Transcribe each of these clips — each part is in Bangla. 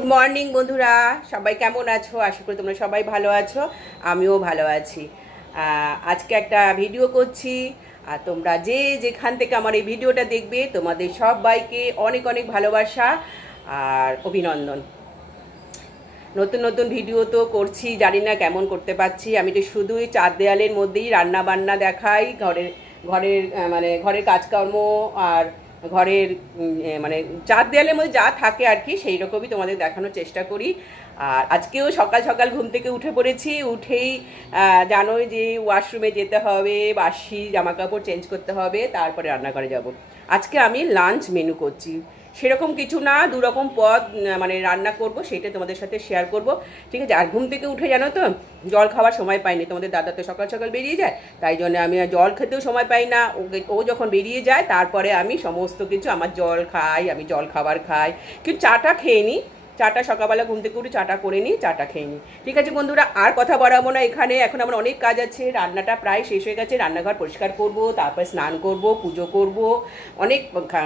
গুড মর্নিং বন্ধুরা, সবাই কেমন আছো? আশা করি তোমরা সবাই ভালো আছো, আমিও ভালো আছি। আজকে একটা ভিডিও করছি, আর তোমরা যে যেখান থেকে আমার এই ভিডিওটা দেখবে তোমাদের সবাইকে অনেক অনেক ভালোবাসা আর অভিনন্দন। নতুন নতুন ভিডিও তো করছি, জানি না কেমন করতে পারছি। আমি তো শুধুই চার দেয়ালের মধ্যেই রান্না বান্না দেখাই, ঘরের কাজকর্ম আর ঘরের মানে চার দেয়ালের মধ্যে যা থাকে আর কি, সেই রকমই তোমাদের দেখানোর চেষ্টা করি। আর আজকেও সকাল সকাল ঘুম থেকে উঠে পড়েছি। উঠেই জানোই যে ওয়াশরুমে যেতে হবে, বাসি জামা কাপড় চেঞ্জ করতে হবে, তারপরে রান্নাঘরে যাব। আজকে আমি লাঞ্চ মেনু করছি, সেরকম কিছু না, দুরকম পদ মানে রান্না করব, সেটা তোমাদের সাথে শেয়ার করব, ঠিক আছে? আর ঘুম থেকে উঠে জানো তো জল খাওয়ার সময় পাইনি। তোমাদের দাদা তো সকাল সকাল বেরিয়ে যায়, তাই জন্য আমি জল খেতেও সময় পাই না। ও যখন বেরিয়ে যায় তারপরে আমি সমস্ত কিছু আমার জল খাই, আমি জল খাবার খাই, কিন্তু চাটা খেয়ে নিই। চাটা সকালবেলা ঘুম থেকে উঠে চাটা করে নিই, চাটা খেয়ে নিই। ঠিক আছে বন্ধুরা, আর কথা বাড়াবো না এখানে। এখন আমার অনেক কাজ আছে, রান্নাটা প্রায় শেষ হয়ে গেছে। রান্নাঘর পরিষ্কার করব, তারপর স্নান করব, পুজো করব, অনেক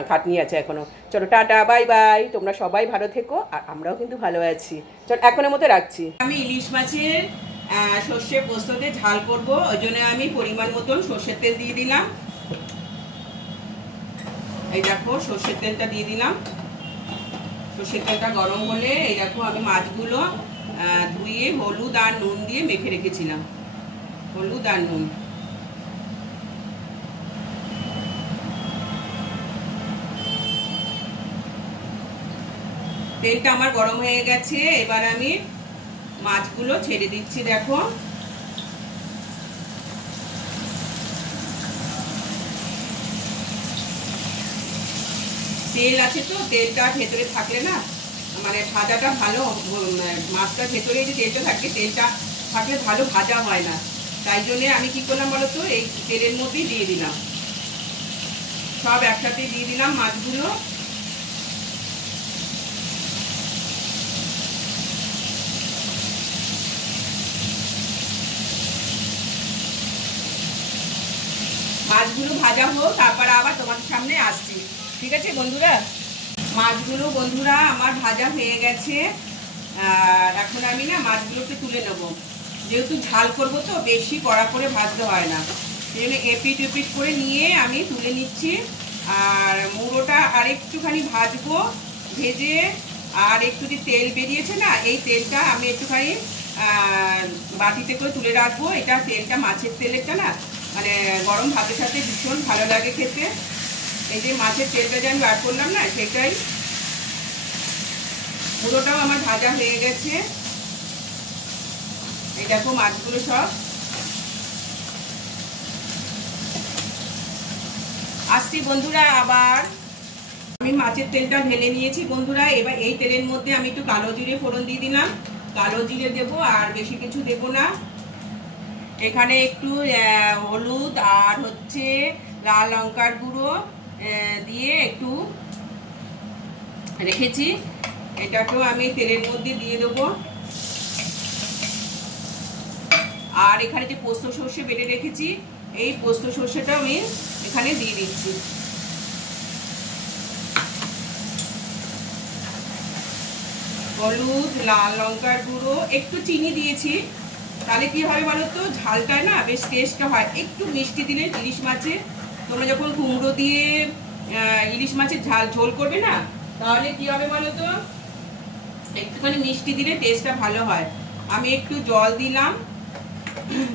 খাটনি আছে এখনো। চলো টাটা, বাই বাই। তোমরা সবাই ভালো থেকো, আর আমরাও কিন্তু ভালো আছি। চল এখনের মতো রাখছি। আমি ইলিশ মাছের সর্ষে পোস্ততে ঝাল করব, ওই জন্য আমি পরিমাণ মতন সর্ষের তেল দিয়ে দিলাম। এই দেখো সর্ষের তেলটা দিয়ে দিলাম। সর্ষের তেলটা গরম হলে এই দেখো আমি মাছগুলো ধুয়ে হলুদ আর নুন দিয়ে মেখে রেখেছিলাম। হলুদ আর নুন। তেলটা আমার গরম হয়ে গেছে, এবার আমি মাছগুলো ছেড়ে দিচ্ছি। দেখো তেল আছে তো, তেলটা ভেতরে থাকলে না মানে ভাজাটা ভালো, মাছটার ভেতরে যে তেলটা থাকে, তেলটা থাকলে ভালো ভাজা হয় না। তাই জন্যে আমি কি করলাম বলো তো, এই তেলের মধ্যেই দিয়ে দিলাম, সব একসাথে দিয়ে দিলাম মাছগুলো। মাছগুলো ভাজা হোক, তারপর আবার তোমাদের সামনে আসছি, ঠিক আছে বন্ধুরা? মাছগুলো বন্ধুরা আমার ভাজা হয়ে গেছে, আর এখন আমি না মাছগুলোকে তুলে নেব। যেহেতু ঝাল করবো তো বেশি কড়া করে ভাজতে হয় না, সেই জন্য এপিট এপিট করে নিয়ে আমি তুলে নিচ্ছি। আর মুড়োটা আর একটুখানি ভাজবো, ভেজে আর একটু যে তেল বেরিয়েছে না, এই তেলটা আমি একটুখানি বাটিতে করে তুলে রাখবো। এটা তেলটা মাছের তেলেরটা না মানে গরম ভাতের সাথে ভীষণ ভালো লাগে খেতে। এই যে মাছের তেলটা যে আমি বার করলাম না, সেটাই। পুরোটাও আমার ভাজা হয়ে গেছে। এই দেখো মাছগুলো সব আসছি বন্ধুরা। আবার আমি মাছের তেলটা ঢেলে নিয়েছি বন্ধুরা। এবার এই তেলের মধ্যে আমি একটু কালো জিরে ফোড়ন দিয়ে দিলাম। কালো জিরে দেবো, আর বেশি কিছু দেবো না। এখানে একটু হলুদ আর হচ্ছে লাল লঙ্কার গুঁড়ো দিয়ে একটু রেখেছি, এটাকেও আমি তেলের মধ্যে দিয়ে দেবো। আর এখানে যে পোস্ত সর্ষে বেটে রেখেছি, এই পোস্ত সর্ষেটা আমি এখানে দিয়ে দিচ্ছি। হলুদ, লাল লঙ্কার গুঁড়ো, একটু চিনি দিয়েছি, তাহলে কি হবে বলো তো, ঝালটা না বেশ টেস্টটা হয়। একটু মিষ্টি দিলে ইলিশ মাছে, তোমরা যখন কুমড়ো দিয়ে ইলিশ মাছের ঝোল করবে না, তাহলে কি হবে বলো তো, একটুখানি মিষ্টি দিলে টেস্টটা ভালো হয়। আমি একটু জল দিলাম,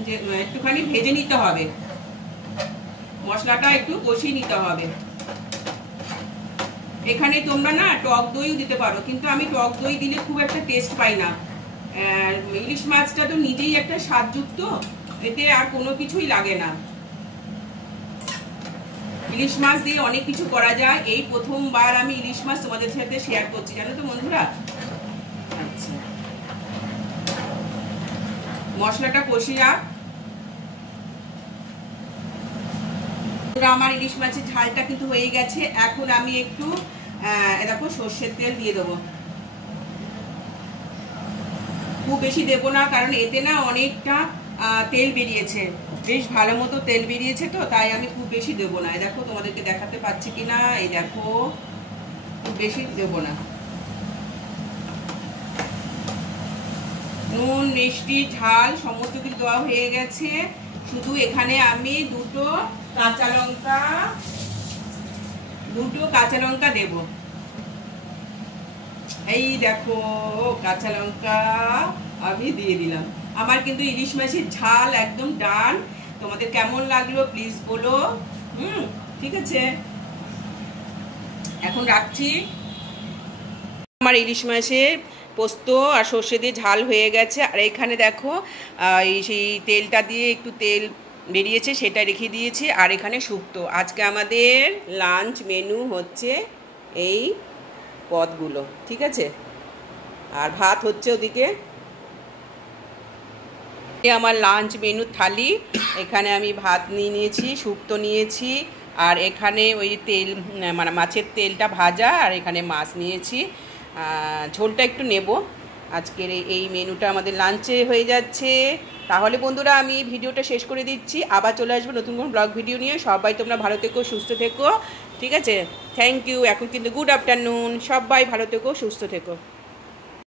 যে একটুখানি ভেজে নিতে হবে, মশলাটা একটু কষিয়ে নিতে হবে। এখানে তোমরা না টক দইও দিতে পারো, কিন্তু আমি টক দই দিলে খুব একটা টেস্ট পাই না। ইলিশ মাছটা তো নিজেই একটা স্বাদযুক্ত, এতে আর কোনো কিছুই লাগে না। ইলিশ মাছ দিয়ে অনেক কিছু করা যায়। এই প্রথমবার আমি ইলিশ মাছ তোমাদের সাথে শেয়ার করছি, জানো তো বন্ধুরা। আচ্ছা, মশলাটা কষিয়ে রাখ। আমার ইলিশ মাছের ঝালটা কিন্তু হয়ে গেছে। এখন আমি একটু দেখো সর্ষের তেল দিয়ে দেবো। খুব বেশি দেবো না, কারণ এতে না অনেকটা তেল বেরিয়েছে, বেশ ভালো মতো তেল বেরিয়েছে, তো তাই আমি খুব বেশি দেবো না। এই দেখো তোমাদেরকে দেখাতে পাচ্ছি কিনা, এই দেখো খুব বেশি দেবো না। মিষ্টি ঝাল সমস্ত কিছু দেওয়া হয়ে গেছে। শুধু এখানে আমি দুটো কাঁচা লঙ্কা দেব। এই দেখো কাঁচা লঙ্কা আমি দিয়ে দিলাম। আমার কিন্তু ইলিশ মাছের ঝাল একদম ডান। তোমাদের কেমন লাগলো প্লিজ বলো। ঠিক আছে, এখন রাখছি। আমার ইলিশ মাছের পোস্ত আর সর্ষে দিয়ে ঝাল হয়ে গেছে। আর এখানে দেখো সেই তেলটা দিয়ে একটু তেল বেরিয়েছে, সেটা রেখে দিয়েছি। আর এখানে শুক্তো। আজকে আমাদের লাঞ্চ মেনু হচ্ছে এই পদগুলো, ঠিক আছে। আর ভাত হচ্ছে ওদিকে। আমার লাঞ্চ মেনু থালি। এখানে আমি ভাত নিয়ে নিয়েছি, শুক্তো নিয়েছি, আর এখানে ওই তেল মানে মাছের তেলটা ভাজা, আর এখানে মাছ নিয়েছি। ঝোলটা একটু নেব। আজকের এই মেনুটা আমাদের লাঞ্চে হয়ে যাচ্ছে। তাহলে বন্ধুরা আমি ভিডিওটা শেষ করে দিচ্ছি। আবার চলে আসবো নতুন কোনো ব্লগ ভিডিও নিয়ে। সবাই তোমরা ভালো থেকো, সুস্থ থেকো, ঠিক আছে। Thank you. এখন কিন্তু গুড আফটারনুন। সবাই ভালো থেকো, সুস্থ থেকো।